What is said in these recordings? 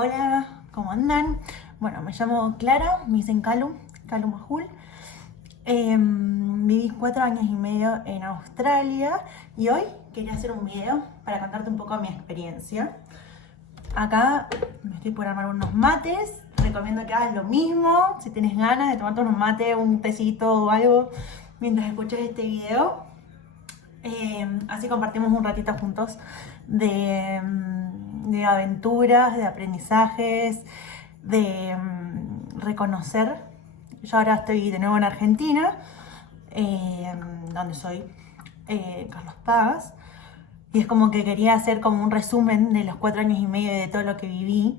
Hola, ¿cómo andan? Bueno, me llamo Clara, me dicen Calu Majul. Viví 4 años y medio en Australia y hoy quería hacer un video para contarte un poco mi experiencia. Acá me estoy por armar unos mates, recomiendo que hagas lo mismo si tienes ganas de tomarte unos mates, un tecito o algo mientras escuchas este video. Así compartimos un ratito juntos de aventuras, de aprendizajes, de reconocer. Yo ahora estoy de nuevo en Argentina, donde soy Carlos Paz, y es como que quería hacer como un resumen de los 4 años y medio y de todo lo que viví,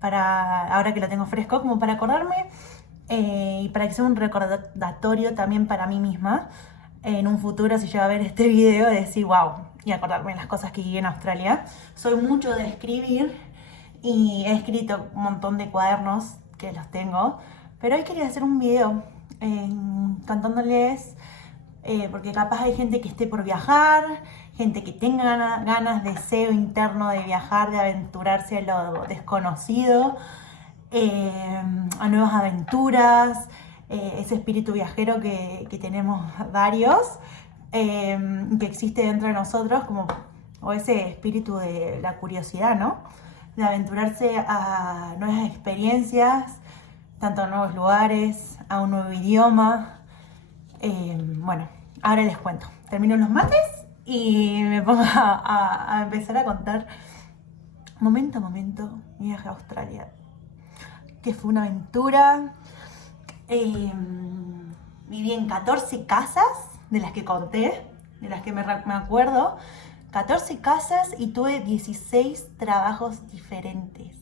para ahora que lo tengo fresco, como para acordarme y para que sea un recordatorio también para mí misma en un futuro, si llego a ver este video, de decir wow y acordarme de las cosas que viví en Australia. Soy mucho de escribir y he escrito un montón de cuadernos que los tengo, pero hoy quería hacer un video contándoles, porque capaz hay gente que esté por viajar, gente que tenga ganas, deseo interno de viajar, de aventurarse a lo desconocido, a nuevas aventuras, ese espíritu viajero que tenemos varios, que existe dentro de nosotros, o ese espíritu de la curiosidad, ¿no? De aventurarse a nuevas experiencias, tanto a nuevos lugares, a un nuevo idioma. Bueno, ahora les cuento. Termino los mates y me pongo a empezar a contar momento a momento mi viaje a Australia, que fue una aventura. Viví en 14 casas, de las que conté, de las que me acuerdo. 14 casas y tuve 16 trabajos diferentes.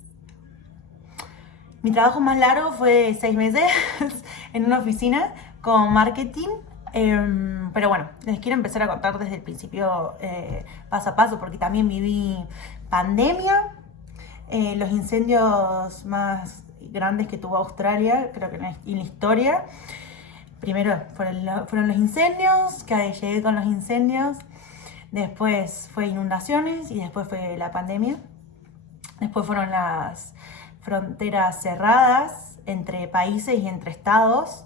Mi trabajo más largo fue 6 meses en una oficina con marketing. Pero bueno, les quiero empezar a contar desde el principio, paso a paso, porque también viví pandemia, los incendios más grandes que tuvo Australia, creo que en la historia. Primero fueron los incendios, que llegué con los incendios, después fue inundaciones y después fue la pandemia. Después fueron las fronteras cerradas entre países y entre estados.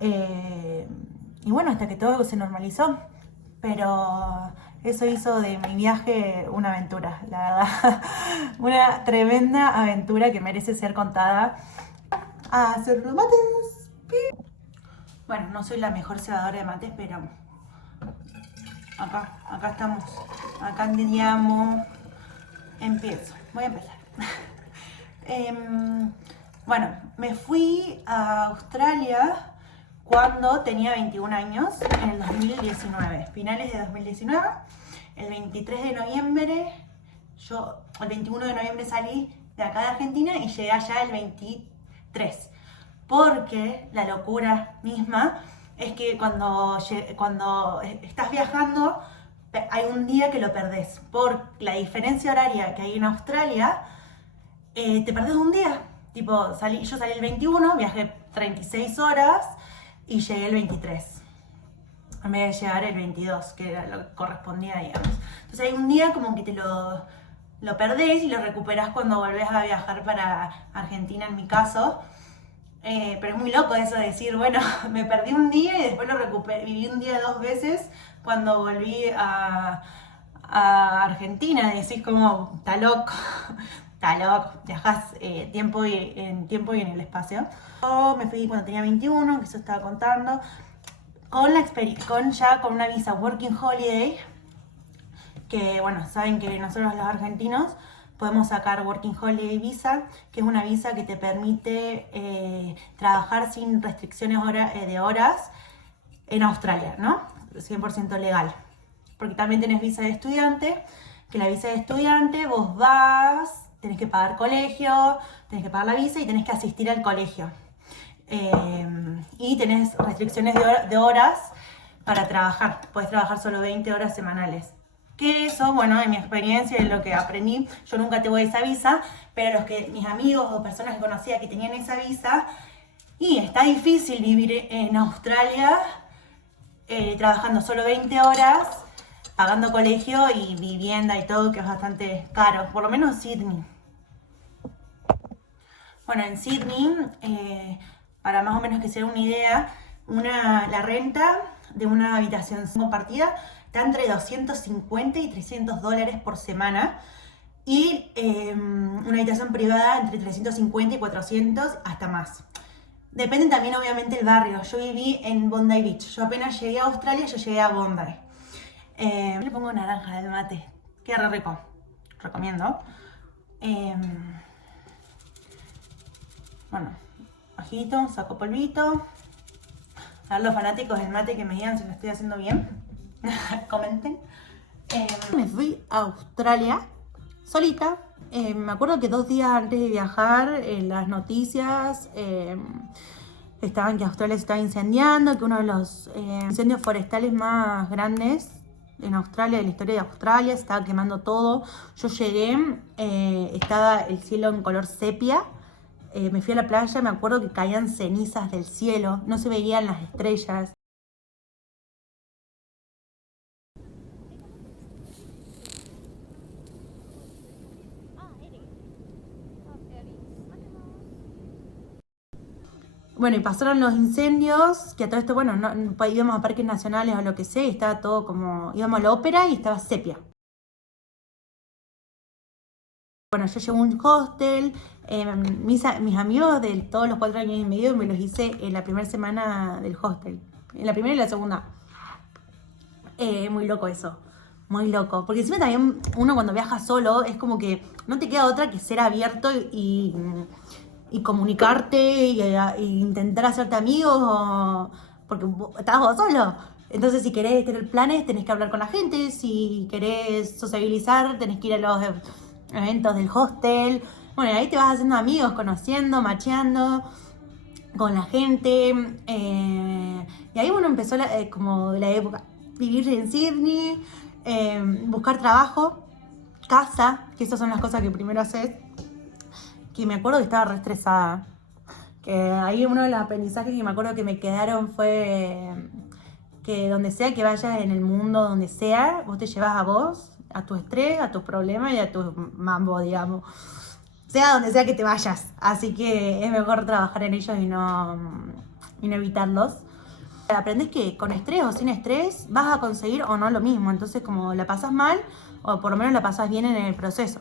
Y bueno, hasta que todo se normalizó. Pero eso hizo de mi viaje una aventura, la verdad. Una tremenda aventura que merece ser contada. A hacer los mates. Bueno, no soy la mejor cebadora de mates, pero acá estamos. Acá andiamo. Empiezo. Voy a empezar. Bueno, me fui a Australia cuando tenía 21 años, en el 2019, finales de 2019. El 23 de noviembre, el 21 de noviembre salí de acá de Argentina y llegué allá el 23. Porque la locura misma es que cuando estás viajando, hay un día que lo perdés. Por la diferencia horaria que hay en Australia, te perdés un día. Tipo, yo salí el 21, viajé 36 horas y llegué el 23. En vez de llegar el 22, que era lo que correspondía, digamos. Entonces hay un día como que te lo perdés y lo recuperás cuando volvés a viajar para Argentina, en mi caso. Pero es muy loco eso de decir, bueno, me perdí un día y después lo recuperé. Viví un día 2 veces cuando volví a Argentina. Y decís como, está loco, viajás en tiempo y en el espacio. Yo me fui cuando tenía 21, que eso estaba contando, con una visa Working Holiday, que bueno, saben que nosotros los argentinos podemos sacar Working Holiday Visa, que es una visa que te permite trabajar sin restricciones de horas en Australia, ¿no? 100% legal. Porque también tenés visa de estudiante, que la visa de estudiante vos vas, tenés que pagar colegio, tenés que pagar la visa y tenés que asistir al colegio. Y tenés restricciones de horas para trabajar. Podés trabajar solo 20 horas semanales. Que eso, bueno, en mi experiencia, en lo que aprendí, yo nunca tuve esa visa, pero mis amigos o personas que conocía que tenían esa visa, y está difícil vivir en Australia trabajando solo 20 horas, pagando colegio y vivienda y todo, que es bastante caro, por lo menos Sydney. Bueno, en Sydney, para más o menos que se den una idea, la renta de una habitación compartida está entre 250 y 300 dólares por semana. Y una habitación privada entre 350 y 400, hasta más. Depende también obviamente el barrio. Yo viví en Bondi Beach. Yo apenas llegué a Australia, yo llegué a Bondi. Le pongo naranja al mate. Queda re rico. Recomiendo. Bueno, ajito, saco polvito. A los fanáticos del mate que me digan si lo estoy haciendo bien. Comenten. Me fui a Australia solita. Me acuerdo que 2 días antes de viajar, en las noticias estaban que Australia se estaba incendiando, que uno de los incendios forestales más grandes en Australia, de la historia de Australia, se estaba quemando todo. Yo llegué, estaba el cielo en color sepia. Me fui a la playa, me acuerdo que caían cenizas del cielo, no se veían las estrellas. Bueno, y pasaron los incendios, que a todo esto, bueno, íbamos a parques nacionales o lo que sea, y estaba todo como, íbamos a la ópera y estaba sepia. Bueno, yo llevo un hostel, mis amigos de todos los 4 años y medio me los hice en la primera semana del hostel, en la primera y la segunda. Muy loco eso, muy loco, porque encima también uno cuando viaja solo es como que no te queda otra que ser abierto y comunicarte y intentar hacerte amigos, porque estás vos solo. Entonces, si querés tener planes, tenés que hablar con la gente. Si querés sociabilizar, tenés que ir a los eventos del hostel. Bueno, ahí te vas haciendo amigos, conociendo, macheando con la gente. Y ahí, bueno, empezó como la época. Vivir en Sydney, buscar trabajo, casa, que esas son las cosas que primero haces. Que me acuerdo que estaba re estresada. Que ahí uno de los aprendizajes que me acuerdo que me quedaron fue que donde sea que vayas en el mundo, donde sea, vos te llevas a vos, a tu estrés, a tus problemas y a tu mambo, digamos. Sea donde sea que te vayas. Así que es mejor trabajar en ellos y no evitarlos. Aprendés que con estrés o sin estrés vas a conseguir o no lo mismo. Entonces, como la pasas mal, o por lo menos la pasas bien en el proceso.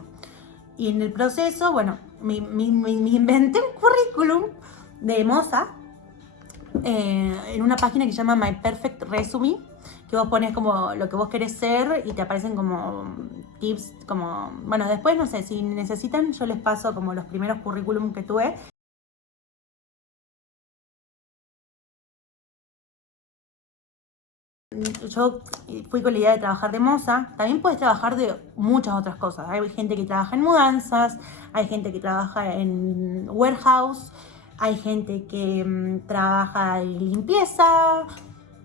Y en el proceso, bueno, me inventé un currículum de moza en una página que se llama My Perfect Resume, que vos pones como lo que vos querés ser y te aparecen como tips, como... Bueno, después, no sé, si necesitan, yo les paso como los primeros currículum que tuve. Yo fui con la idea de trabajar de moza. También puedes trabajar de muchas otras cosas. Hay gente que trabaja en mudanzas, hay gente que trabaja en warehouse, hay gente que trabaja en limpieza.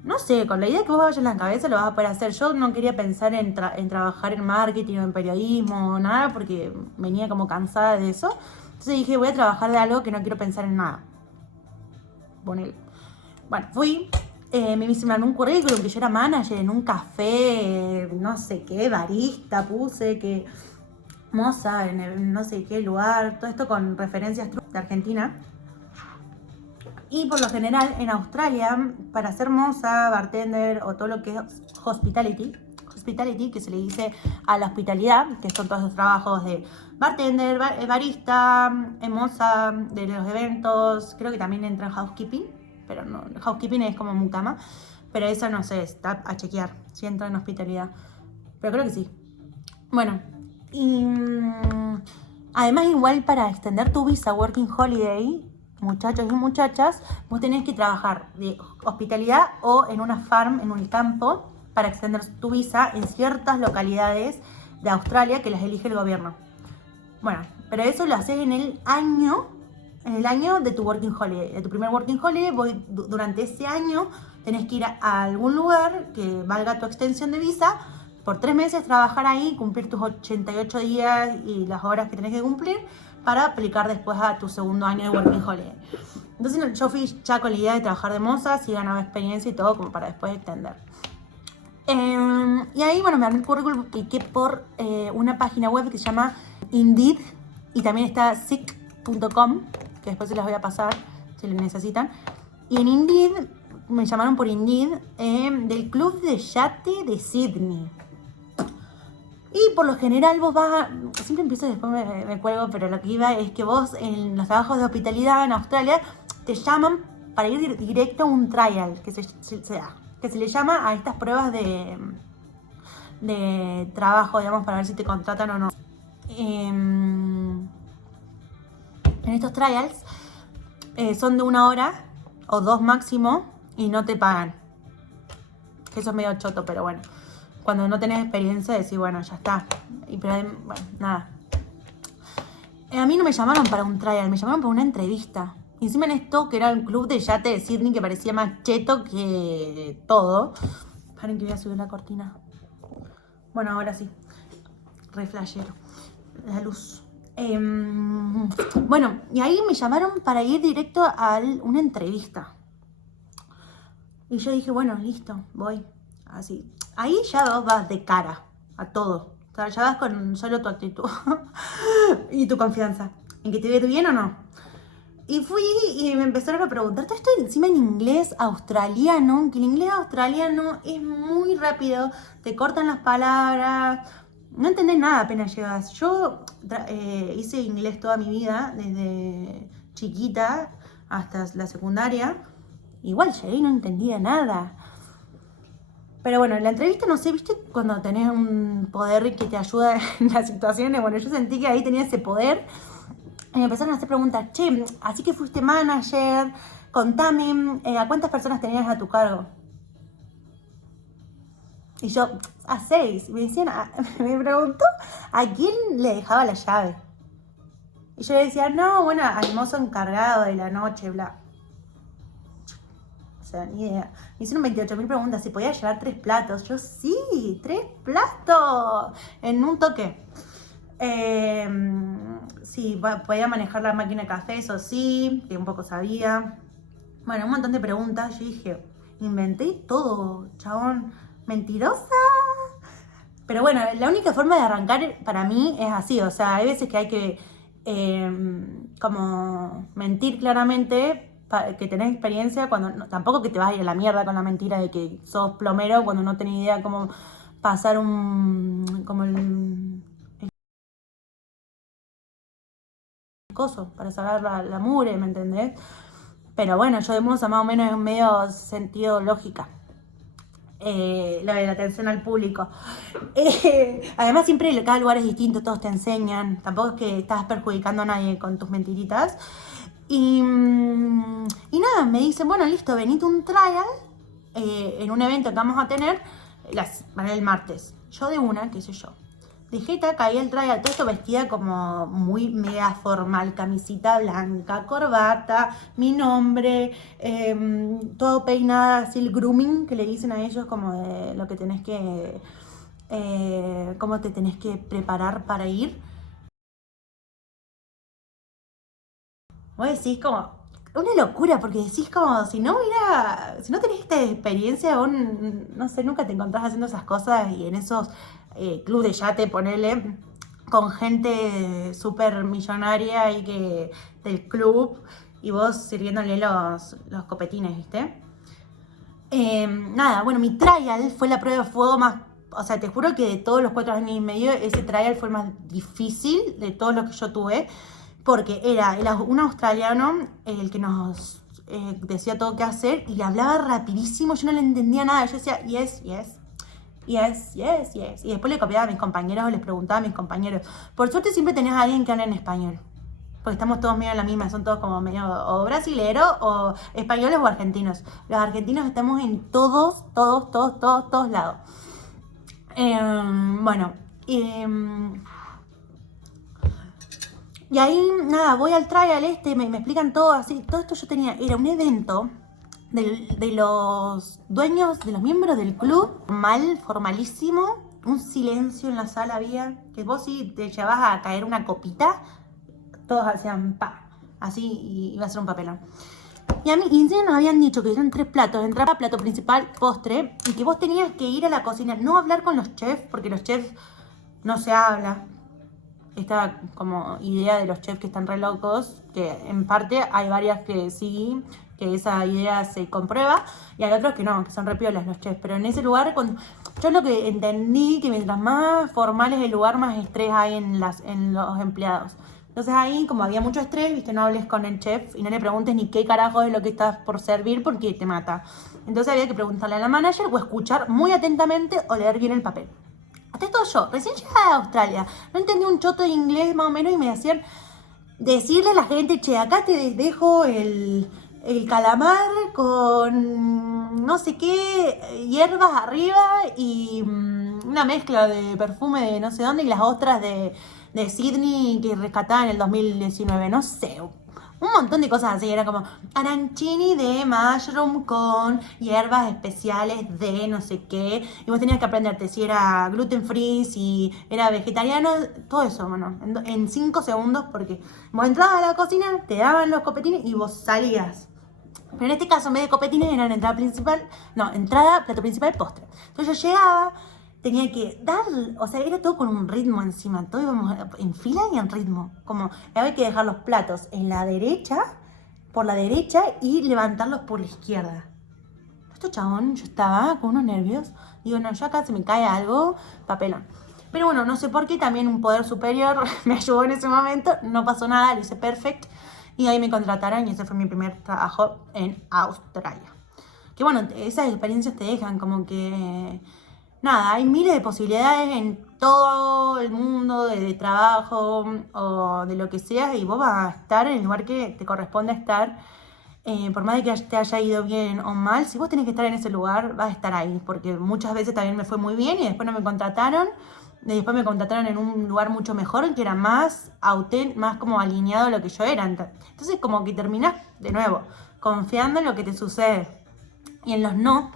No sé, con la idea que vos vayas en la cabeza lo vas a poder hacer. Yo no quería pensar en trabajar en marketing o en periodismo o nada, porque venía como cansada de eso. Entonces dije, voy a trabajar de algo que no quiero pensar en nada. Bueno, fui... me hicieron un currículum que yo era manager en un café, no sé qué, barista, puse que moza en no sé qué lugar, todo esto con referencias de Argentina. Y por lo general en Australia, para ser moza, bartender o todo lo que es hospitality, que se le dice a la hospitalidad, que son todos los trabajos de bartender, barista, moza, de los eventos, creo que también entra en housekeeping. Pero no, housekeeping es como mucama, pero eso no sé, está a chequear si entra en hospitalidad, pero creo que sí. Bueno, y además igual para extender tu visa Working Holiday, muchachos y muchachas, vos tenés que trabajar de hospitalidad o en una farm, en un campo, para extender tu visa en ciertas localidades de Australia que las elige el gobierno. Bueno, pero eso lo haces en el año de tu Working Holiday, de tu primer Working Holiday. Durante ese año tenés que ir a algún lugar que valga tu extensión de visa, por 3 meses trabajar ahí, cumplir tus 88 días y las horas que tenés que cumplir para aplicar después a tu segundo año de Working Holiday. Entonces yo fui ya con la idea de trabajar de moza, sí ganaba experiencia y todo como para después extender. Y ahí, bueno, me armé el currículum, apliqué por una página web que se llama Indeed y también está Seek.com. que después se las voy a pasar si lo necesitan. Y en Indeed, me llamaron por Indeed, del club de yate de Sydney. Y por lo general vos vas siempre empiezo y después me cuelgo, pero lo que iba es que vos en los trabajos de hospitalidad en Australia te llaman para ir directo a un trial, que se le llama a estas pruebas de trabajo, digamos, para ver si te contratan o no. En estos trials son de 1 hora o 2 máximo y no te pagan. Eso es medio choto, pero bueno. Cuando no tenés experiencia decís, bueno, ya está. Pero bueno, nada. A mí no me llamaron para un trial, me llamaron para una entrevista. Y encima en esto, que era el club de yate de Sydney, que parecía más cheto que todo. Paren que voy a subir la cortina. Bueno, ahora sí. Re flashero. La luz. Bueno, y ahí me llamaron para ir directo a una entrevista. Y yo dije, bueno, listo, voy. Así. Ahí ya vos vas de cara a todo. O sea, ya vas con solo tu actitud y tu confianza. En que te va a ir bien o no. Y fui y me empezaron a preguntar, todo esto encima en inglés australiano, que el inglés australiano es muy rápido, te cortan las palabras, no entendés nada apenas llegas. Yo hice inglés toda mi vida, desde chiquita hasta la secundaria. Igual llegué y no entendía nada. Pero bueno, en la entrevista, no sé, ¿viste? Cuando tenés un poder que te ayuda en las situaciones. Bueno, yo sentí que ahí tenía ese poder. Y me empezaron a hacer preguntas. Che, así que fuiste manager, contame, ¿a cuántas personas tenías a tu cargo? Y yo, a 6. Me decían, me preguntó a quién le dejaba la llave. Y yo le decía, no, bueno, al mozo encargado de la noche, bla. O sea, ni idea. Me hicieron 28.000 preguntas, si podía llevar 3 platos. Yo, sí, 3 platos. En un toque. Sí, podía manejar la máquina de café, eso sí, que un poco sabía. Bueno, un montón de preguntas. Yo dije, inventé todo, chabón. Mentirosa. Pero bueno, la única forma de arrancar para mí es así. O sea, hay veces que hay que como mentir claramente, que tenés experiencia, cuando tampoco que te vas a ir a la mierda con la mentira de que sos plomero cuando no tenés idea cómo pasar como el coso para sacar la mugre, ¿me entendés? Pero bueno, yo de moza más o menos en medio sentido lógica. Lo de la atención al público. Además siempre cada lugar es distinto, todos te enseñan, tampoco es que estás perjudicando a nadie con tus mentiritas. Y nada, me dicen, bueno, listo, venite un trial en un evento que vamos a tener el martes. Yo de una, qué sé yo. De jeta, caí el trial, todo esto vestida como muy mega formal, camisita blanca, corbata, mi nombre, todo peinada, así el grooming que le dicen a ellos, como de lo que tenés que, cómo te tenés que preparar para ir. Vos decís como, una locura, porque decís como, si no tenés esta experiencia, vos, no sé, nunca te encontrás haciendo esas cosas y en esos club de yate, ponele, con gente súper millonaria y que del club, y vos sirviéndole los copetines, ¿viste? Nada, bueno, mi trial fue la prueba de fuego más, o sea, te juro que de todos los 4 años y medio, ese trial fue el más difícil de todos los que yo tuve, porque era un australiano el que nos decía todo qué hacer y le hablaba rapidísimo, yo no le entendía nada, yo decía, yes. Y después le copiaba a mis compañeros o les preguntaba a mis compañeros. Por suerte siempre tenés a alguien que habla en español. Porque estamos todos medio en la misma, son todos como medio o brasileros o españoles o argentinos. Los argentinos estamos en todos lados. Bueno, y ahí, nada, voy al trial me explican todo así. Todo esto era un evento de los dueños, de los miembros del club, formalísimo, un silencio en la sala había, que vos si te llevas a caer una copita, todos hacían pa, así y iba a ser un papelón. Y a mí, y encima nos habían dicho que eran 3 platos, entraba plato principal, postre, y que vos tenías que ir a la cocina, no hablar con los chefs, porque los chefs no se habla. esta como idea de los chefs que están re locos, que en parte hay varias que sí, que esa idea se comprueba, y hay otros que no, que son re piolas los chefs. Pero en ese lugar, yo lo que entendí, que mientras más formal es el lugar, más estrés hay en los empleados. Entonces ahí, como había mucho estrés, viste, no hables con el chef y no le preguntes ni qué carajo es lo que estás por servir porque te mata. Entonces había que preguntarle a la manager o escuchar muy atentamente o leer bien el papel. Hasta esto yo, recién llegada a Australia, no entendí un choto de inglés más o menos y me hacían decirle a la gente, che, acá te dejo el calamar con no sé qué hierbas arriba y una mezcla de perfume de no sé dónde y las ostras de Sydney que rescataba en el 2019, no sé, un montón de cosas así, era como arancini de mushroom con hierbas especiales de no sé qué, y vos tenías que aprenderte si era gluten free, si era vegetariano, todo eso, bueno, en 5 segundos, porque vos entrabas a la cocina, te daban los copetines y vos salías. Pero en este caso, en vez de copetines, eran entrada, plato principal, postre. Entonces yo llegaba, tenía que dar, o sea, era todo con un ritmo encima, todo íbamos en fila y en ritmo. Como había que dejar los platos por la derecha y levantarlos por la izquierda. Esto chabón, yo estaba con unos nervios, digo, no, yo acá se me cae algo, papelón. Pero bueno, no sé por qué, también un poder superior me ayudó en ese momento, no pasó nada, lo hice perfecto. Y ahí me contrataron y ese fue mi primer trabajo en Australia. Que bueno, esas experiencias te dejan como que... Nada, hay miles de posibilidades en todo el mundo de trabajo o de lo que sea y vos vas a estar en el lugar que te corresponde estar. Por más de que te haya ido bien o mal, si vos tenés que estar en ese lugar, vas a estar ahí. Porque muchas veces también me fue muy bien y después no me contrataron. Y después me contrataron en un lugar mucho mejor, que era más más como alineado a lo que yo era. Entonces como que terminás de nuevo confiando en lo que te sucede. Y en los no,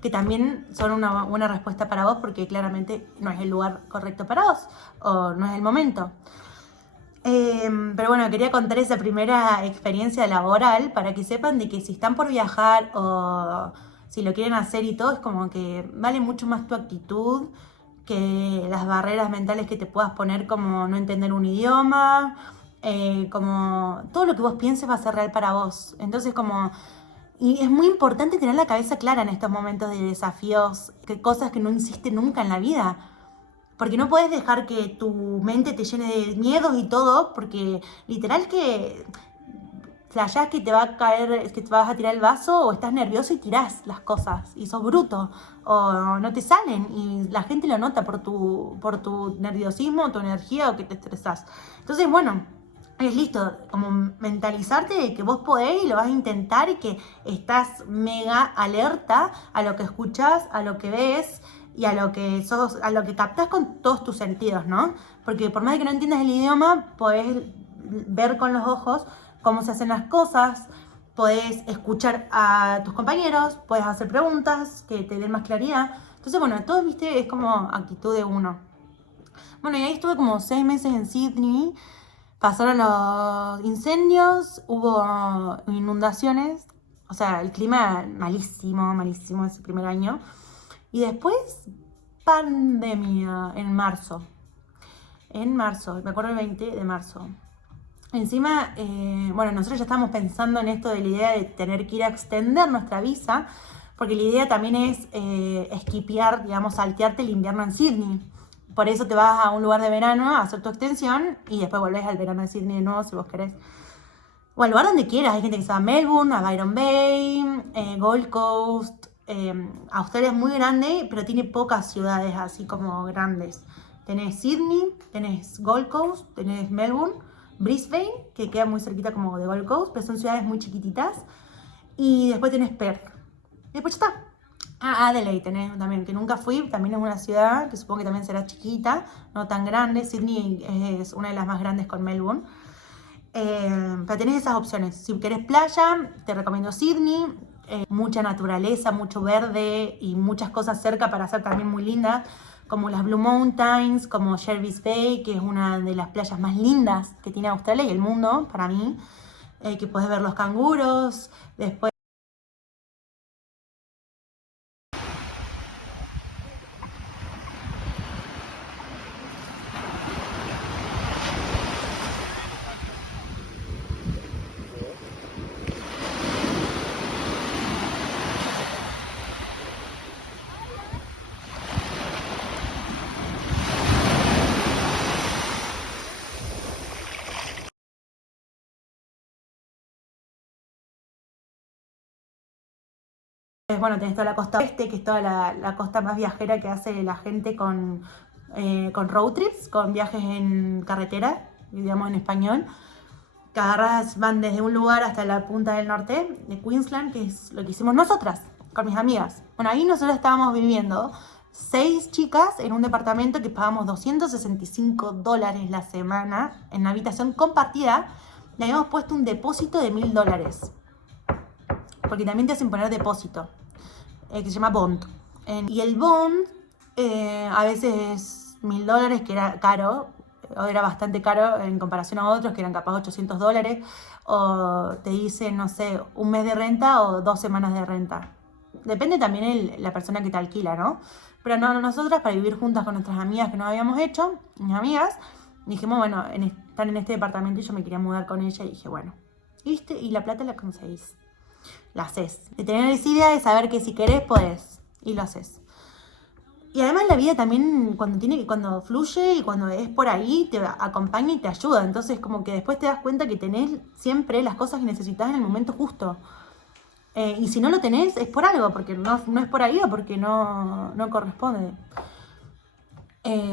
que también son una buena respuesta para vos, porque claramente no es el lugar correcto para vos, o no es el momento. Pero bueno, quería contar esa primera experiencia laboral para que sepan de que si están por viajar o si lo quieren hacer y todo, es como que vale mucho más tu actitud que las barreras mentales que te puedas poner, como no entender un idioma, como todo lo que vos pienses va a ser real para vos. Entonces como... Y es muy importante tener la cabeza clara en estos momentos de desafíos, que cosas que no hiciste nunca en la vida. Porque no puedes dejar que tu mente te llene de miedos y todo, porque literal que flashás que te va a caer, que te vas a tirar el vaso, o estás nervioso y tirás las cosas y sos bruto, o no te salen y la gente lo nota por tu nerviosismo, tu energía o que te estresás. Entonces, bueno, es listo, como mentalizarte de que vos podés y lo vas a intentar y que estás mega alerta a lo que escuchás, a lo que ves y a lo que a lo que captás con todos tus sentidos, ¿no? Porque por más de que no entiendas el idioma, podés ver con los ojos cómo se hacen las cosas, podés escuchar a tus compañeros, podés hacer preguntas que te den más claridad. Entonces, bueno, todo, viste, es como actitud de uno. Bueno, y ahí estuve como 6 meses en Sydney. Pasaron los incendios, hubo inundaciones, o sea, el clima malísimo, malísimo ese primer año. Y después, pandemia, en marzo, me acuerdo el 20 de marzo. Encima, bueno, nosotros ya estábamos pensando en esto de la idea de tener que ir a extender nuestra visa, porque la idea también es esquipear, digamos, saltearte el invierno en Sydney. Por eso te vas a un lugar de verano a hacer tu extensión y después volvés al verano de Sydney de nuevo si vos querés. O al lugar donde quieras. Hay gente que se va a Melbourne, a Byron Bay, Gold Coast. Australia es muy grande, pero tiene pocas ciudades así como grandes. Tenés Sydney, tenés Gold Coast, tenés Melbourne, Brisbane, que queda muy cerquita como de Gold Coast, pero son ciudades muy chiquititas. Y después tenés Perth. Y después ya está. Adelaide tenés también, que nunca fui, también es una ciudad que supongo que también será chiquita, no tan grande. Sydney es una de las más grandes con Melbourne. Pero tenés esas opciones. Si querés playa, te recomiendo Sydney. Mucha naturaleza, mucho verde y muchas cosas cerca para hacer también muy lindas, como las Blue Mountains, como Jervis Bay, que es una de las playas más lindas que tiene Australia y el mundo, para mí, que podés ver los canguros. Después Bueno, tenés toda la costa oeste, que es toda la costa más viajera que hace la gente con road trips, con viajes en carretera, digamos en español. Que agarras, van desde un lugar hasta la punta del norte de Queensland, que es lo que hicimos nosotras, con mis amigas. Bueno, ahí nosotros estábamos viviendo 6 chicas en un departamento que pagamos $265 la semana en una habitación compartida. Le habíamos puesto un depósito de $1.000. Porque también te hacen poner depósito, que se llama bond. Y el bond a veces es $1.000, que era caro, o era bastante caro en comparación a otros que eran capaz $800, o te dicen, no sé, un mes de renta o 2 semanas de renta. Depende también la persona que te alquila, ¿no? Pero no, nosotras, para vivir juntas con nuestras amigas que nos habíamos hecho, mis amigas, dijimos, bueno, están en este departamento y yo me quería mudar con ella y dije, bueno, ¿viste? Y la plata la conseguís. La haces. De tener esa idea de saber que si querés, podés. Y lo haces. Y además la vida también, cuando fluye y cuando es por ahí, te acompaña y te ayuda. Entonces como que después te das cuenta que tenés siempre las cosas que necesitas en el momento justo. Y si no lo tenés, es por algo, porque no es por ahí o porque no corresponde.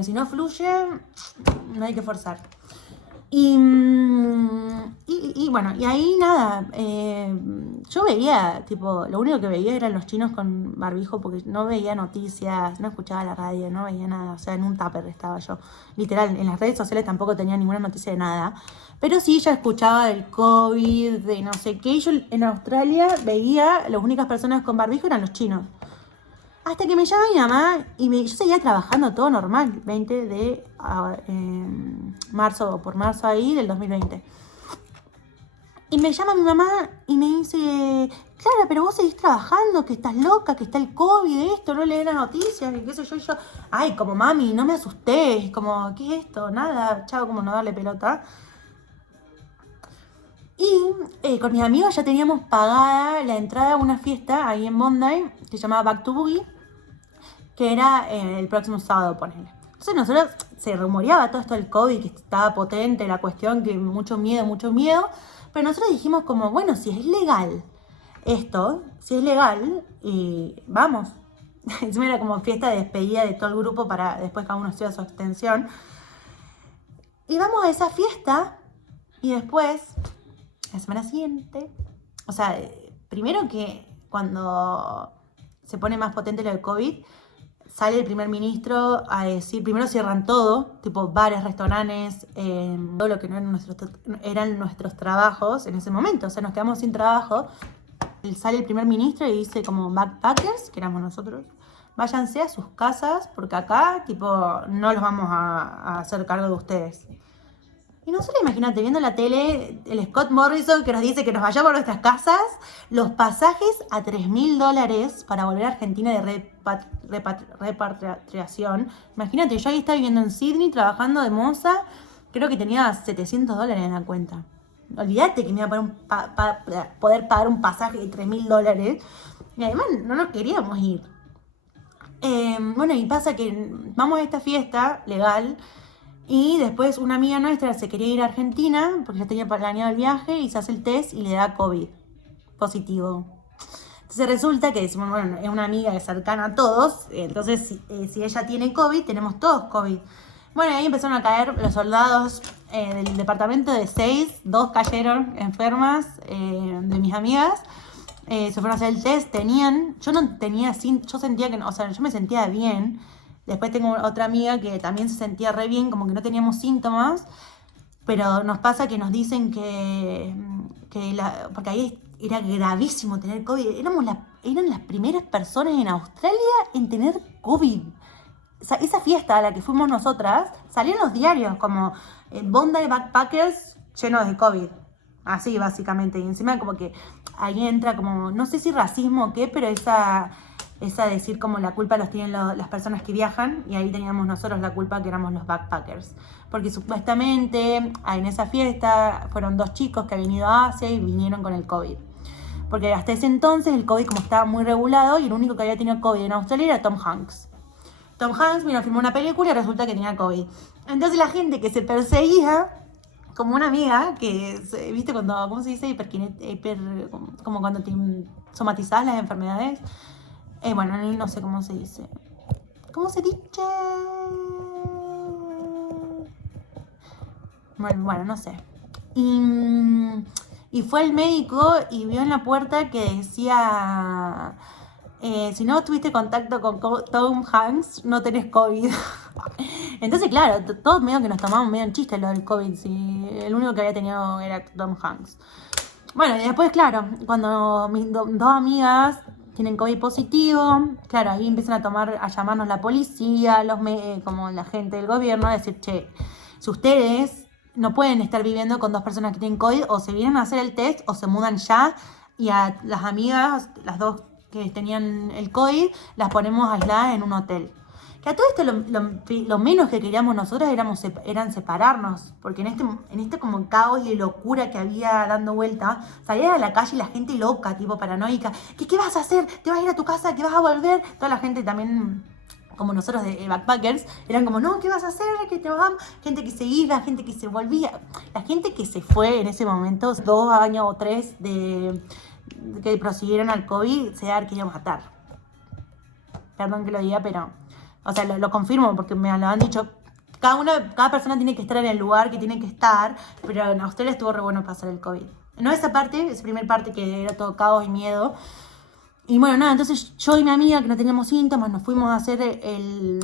Si no fluye, no hay que forzar. Y bueno, y ahí nada, yo veía, tipo, lo único que veía eran los chinos con barbijo, porque no veía noticias, no escuchaba la radio, no veía nada, o sea, en un tupper estaba yo, literal, en las redes sociales tampoco tenía ninguna noticia de nada, pero sí ya escuchaba del COVID, de no sé qué, y yo en Australia veía, las únicas personas con barbijo eran los chinos. Hasta que me llama mi mamá y yo seguía trabajando todo normal, 20 de marzo, por marzo ahí del 2020. Y me llama mi mamá y me dice, Clara, pero vos seguís trabajando, que estás loca, que está el COVID, esto, no lees las noticias, que qué sé yo, y yo, ay, como mami, no me asustés, como, ¿qué es esto? Nada, chao, como no darle pelota. Y con mis amigos ya teníamos pagada la entrada a una fiesta ahí en Bondi, que se llamaba Back to Boogie, que era el próximo sábado, ponele. Entonces nosotros se rumoreaba todo esto del COVID, que estaba potente la cuestión, que mucho miedo. Pero nosotros dijimos como, bueno, si es legal esto, si es legal, y vamos. Encima era como fiesta de despedida de todo el grupo para después cada uno estudia su extensión. Y vamos a esa fiesta y después, la semana siguiente, o sea, primero que cuando se pone más potente lo del COVID, sale el primer ministro a decir, primero cierran todo, tipo bares, restaurantes, todo lo que no eran nuestros trabajos en ese momento, o sea, nos quedamos sin trabajo. Sale el primer ministro y dice como backpackers, que éramos nosotros, váyanse a sus casas porque acá, tipo, no los vamos a hacer cargo de ustedes. Y nosotros, imagínate, viendo la tele, el Scott Morrison que nos dice que nos vayamos a nuestras casas, los pasajes a $3.000 para volver a Argentina de repatriación. Imagínate, yo ahí estaba viviendo en Sydney, trabajando de moza, creo que tenía $700 en la cuenta. Olvídate que me iba a poder pagar un pasaje de $3.000. Y además no nos queríamos ir. Bueno, y pasa que vamos a esta fiesta legal. Y después una amiga nuestra se quería ir a Argentina porque ya tenía planeado el viaje y se hace el test y le da COVID positivo. Entonces resulta que decimos, bueno, es una amiga cercana a todos, entonces si ella tiene COVID, tenemos todos COVID. Bueno, y ahí empezaron a caer los soldados del departamento de 6, 2 cayeron enfermas de mis amigas. Se fueron a hacer el test, yo sentía que, o sea, yo me sentía bien. Después tengo otra amiga que también se sentía re bien, como que no teníamos síntomas, pero nos pasa que nos dicen porque ahí era gravísimo tener COVID. Eran las primeras personas en Australia en tener COVID. O sea, esa fiesta a la que fuimos nosotras, salió en los diarios como Bondi Backpackers llenos de COVID. Así, básicamente. Y encima como que ahí entra como, no sé si racismo o qué, pero esa decir como la culpa los tienen las personas que viajan, y ahí teníamos nosotros la culpa, que éramos los backpackers. Porque supuestamente en esa fiesta fueron 2 chicos que habían ido a Asia y vinieron con el COVID. Porque hasta ese entonces el COVID como estaba muy regulado y el único que había tenido COVID en Australia era Tom Hanks. Tom Hanks vino a filmar una película y resulta que tenía COVID. Entonces la gente que se perseguía como una amiga que, ¿viste? Cuando, ¿cómo se dice? Como cuando te somatizás las enfermedades. Bueno, no sé cómo se dice. ¿Cómo se dice? Bueno, no sé. Y fue al médico y vio en la puerta que decía... si no tuviste contacto con Tom Hanks, no tenés COVID. Entonces, claro, todos medio que nos tomamos medio en chiste lo del COVID. Si el único que había tenido era Tom Hanks. Bueno, y después, claro, cuando mis dos amigas tienen COVID positivo, claro, ahí empiezan a llamarnos la policía, como la gente del gobierno, a decir, che, si ustedes no pueden estar viviendo con dos personas que tienen COVID, o se vienen a hacer el test, o se mudan ya, y a las amigas, las dos que tenían el COVID, las ponemos aisladas en un hotel. Que a todo esto lo menos que queríamos nosotros eran separarnos, porque en este como caos y locura que había dando vuelta, salían a la calle y la gente loca, tipo paranoica, ¿qué vas a hacer? ¿Te vas a ir a tu casa? ¿Qué vas a volver? Toda la gente también, como nosotros de backpackers, eran como, no, ¿qué vas a hacer? ¿Qué te vas? Gente que se iba, gente que se volvía, la gente que se fue en ese momento, 2 años o 3 que prosiguieron al COVID, se quería matar. Perdón que lo diga, pero... O sea, lo confirmo porque me lo han dicho. Cada persona tiene que estar en el lugar que tiene que estar, pero en Australia estuvo re bueno pasar el COVID. No esa parte, esa primera parte que era todo caos y miedo. Y bueno, nada, entonces yo y mi amiga que no teníamos síntomas nos fuimos a hacer el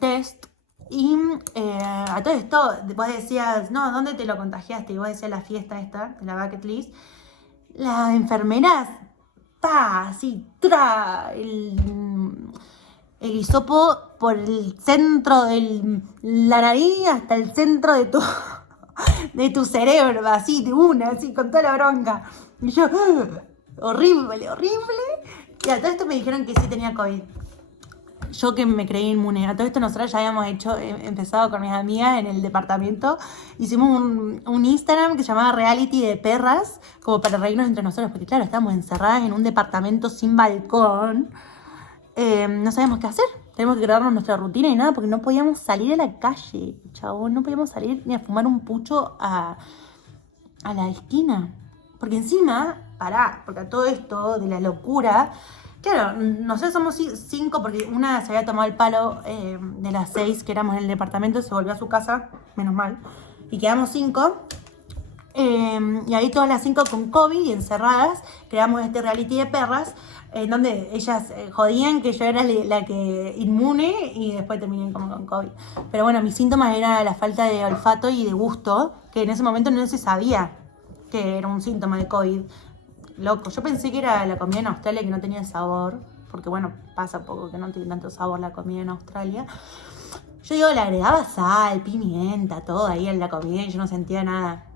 test. Y a todo esto, vos decías, no, ¿dónde te lo contagiaste? Y vos decías la fiesta esta, de la bucket list. Las enfermeras, así, el hisopo por el centro de la nariz hasta el centro de tu cerebro, así, así, con toda la bronca. Y yo, horrible. Y a todo esto me dijeron que sí tenía COVID. Yo que me creí inmune. A todo esto nosotros ya habíamos empezado con mis amigas en el departamento. Hicimos un Instagram que se llamaba Reality de Perras, como para reírnos entre nosotros, porque claro, estábamos encerradas en un departamento sin balcón. No sabíamos qué hacer. Tenemos que crearnos nuestra rutina y nada, porque no podíamos salir a la calle, chabón. No podíamos salir ni a fumar un pucho a la esquina. Porque encima, porque a todo esto de la locura, claro, nosotros somos 5 porque una se había tomado el palo de las 6 que éramos en el departamento, se volvió a su casa, menos mal, y quedamos 5. Y ahí todas las 5 con COVID y encerradas, creamos este reality de perras, en donde ellas jodían que yo era la que inmune y después terminé como con COVID. Pero bueno, mis síntomas era la falta de olfato y de gusto, que en ese momento no se sabía que era un síntoma de COVID. Loco, yo pensé que era la comida en Australia que no tenía sabor, porque bueno, pasa poco que no tiene tanto sabor la comida en Australia. Yo le agregaba sal, pimienta, todo ahí en la comida y yo no sentía nada.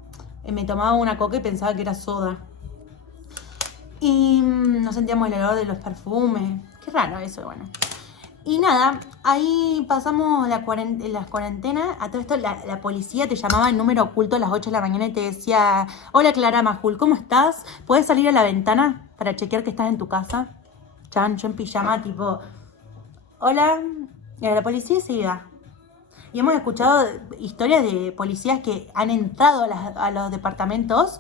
Me tomaba una coca y pensaba que era soda. Y no sentíamos el olor de los perfumes. Qué raro eso, bueno. Y nada, ahí pasamos las cuarentenas. A todo esto la policía te llamaba en número oculto a las 8 de la mañana y te decía: hola Clara Majul, ¿cómo estás? ¿Puedes salir a la ventana para chequear que estás en tu casa? Chan, yo en pijama, tipo, hola. Y a la policía se iba. Y hemos escuchado historias de policías que han entrado a los departamentos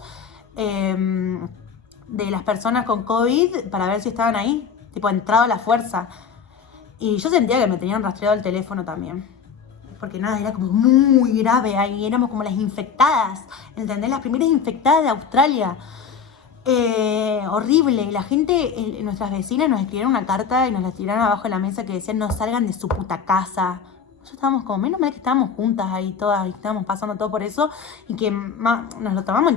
de las personas con COVID para ver si estaban ahí. Tipo, entrado a la fuerza. Y yo sentía que me tenían rastreado el teléfono también. Porque nada, era como muy grave ahí. Éramos como las infectadas, ¿entendés? Las primeras infectadas de Australia. Horrible. Y la gente, nuestras vecinas nos escribieron una carta y nos la tiraron abajo de la mesa que decían: no salgan de su puta casa. Nosotros estábamos como, menos mal que estábamos juntas ahí todas y estábamos pasando todo por eso. Y que nos lo tomamos,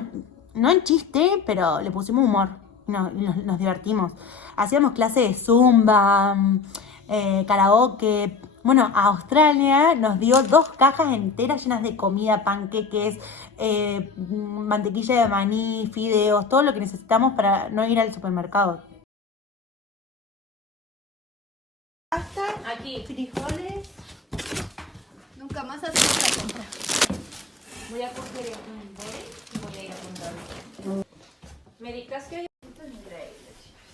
no en chiste, pero le pusimos humor. Y nos divertimos. Hacíamos clases de zumba, karaoke. Bueno, a Australia nos dio 2 cajas enteras llenas de comida, panqueques, mantequilla de maní, fideos, todo lo que necesitamos para no ir al supermercado. Pasta, aquí, frijoles. Nunca más hacemos la compra. Voy a coger un bol y voy a ir a comprar. Me digas que hay... Esto es increíble, chicas.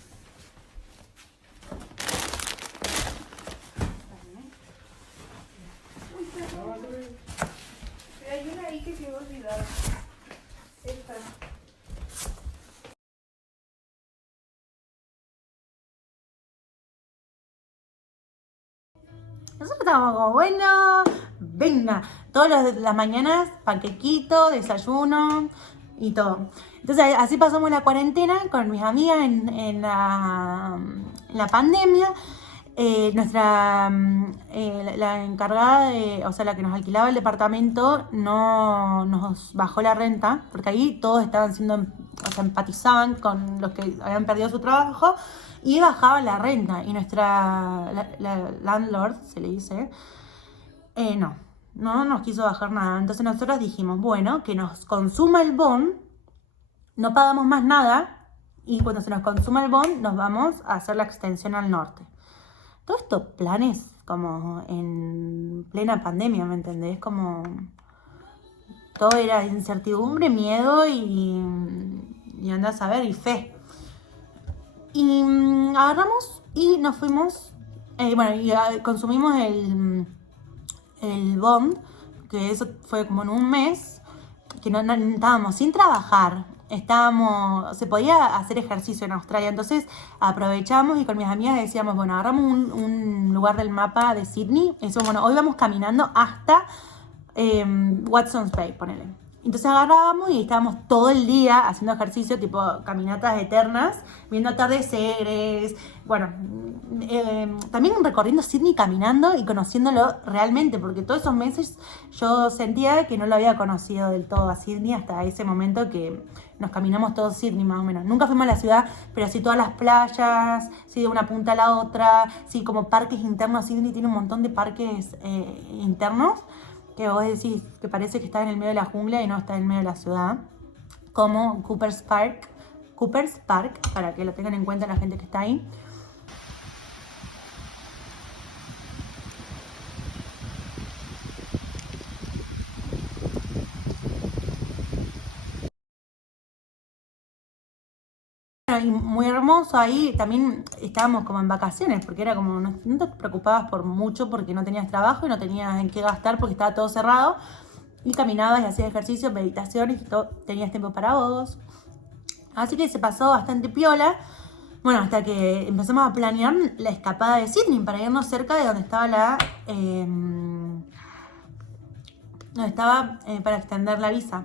Pero hay una ahí que quedó sin ayudar. Esta. Nosotros estábamos como, bueno, venga, todas las mañanas, panquequito, desayuno y todo. Entonces así pasamos la cuarentena con mis amigas en la pandemia. La encargada, o sea, la que nos alquilaba el departamento, no nos bajó la renta, porque ahí todos estaban siendo, o sea, empatizaban con los que habían perdido su trabajo y bajaban la renta. Y la landlord, se le dice, no nos quiso bajar nada. Entonces nosotros dijimos, bueno, que nos consuma el bond, no pagamos más nada y cuando se nos consuma el bond nos vamos a hacer la extensión al norte. Todos estos planes como en plena pandemia, ¿me entendés? Como todo era incertidumbre, miedo y andás a ver, y fe. Y agarramos y nos fuimos, consumimos el bond, que eso fue como en un mes, que no estábamos sin trabajar. Se podía hacer ejercicio en Australia, entonces aprovechamos y con mis amigas decíamos, bueno, agarramos un lugar del mapa de Sydney, y decimos, bueno, hoy vamos caminando hasta Watson's Bay, ponele. Entonces agarrábamos y estábamos todo el día haciendo ejercicio, tipo caminatas eternas, viendo atardeceres, bueno, también recorriendo Sydney caminando y conociéndolo realmente, porque todos esos meses yo sentía que no lo había conocido del todo a Sydney hasta ese momento que nos caminamos todo Sydney más o menos. Nunca fuimos a la ciudad, pero sí todas las playas, sí de una punta a la otra, sí como parques internos. Sydney tiene un montón de parques internos, que vos decís que parece que está en el medio de la jungla y no está en el medio de la ciudad, como Coopers Park, para que lo tengan en cuenta la gente que está ahí. Y muy hermoso ahí, también estábamos como en vacaciones, porque era como, no te preocupabas por mucho porque no tenías trabajo y no tenías en qué gastar porque estaba todo cerrado, y caminabas y hacías ejercicio, meditaciones y todo, tenías tiempo para vos, así que se pasó bastante piola, bueno, hasta que empezamos a planear la escapada de Sydney para irnos cerca de donde estaba para extender la visa.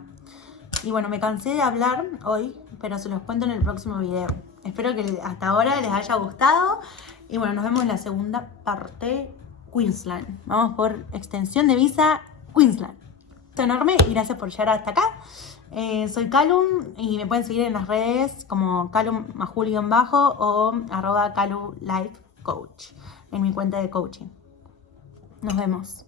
Y bueno, me cansé de hablar hoy, pero se los cuento en el próximo video. Espero que hasta ahora les haya gustado. Y bueno, nos vemos en la segunda parte, Queensland. Vamos por extensión de visa, Queensland. Esto enorme y gracias por llegar hasta acá. Soy Calum y me pueden seguir en las redes como calum_bajo o @calulifecoach en mi cuenta de coaching. Nos vemos.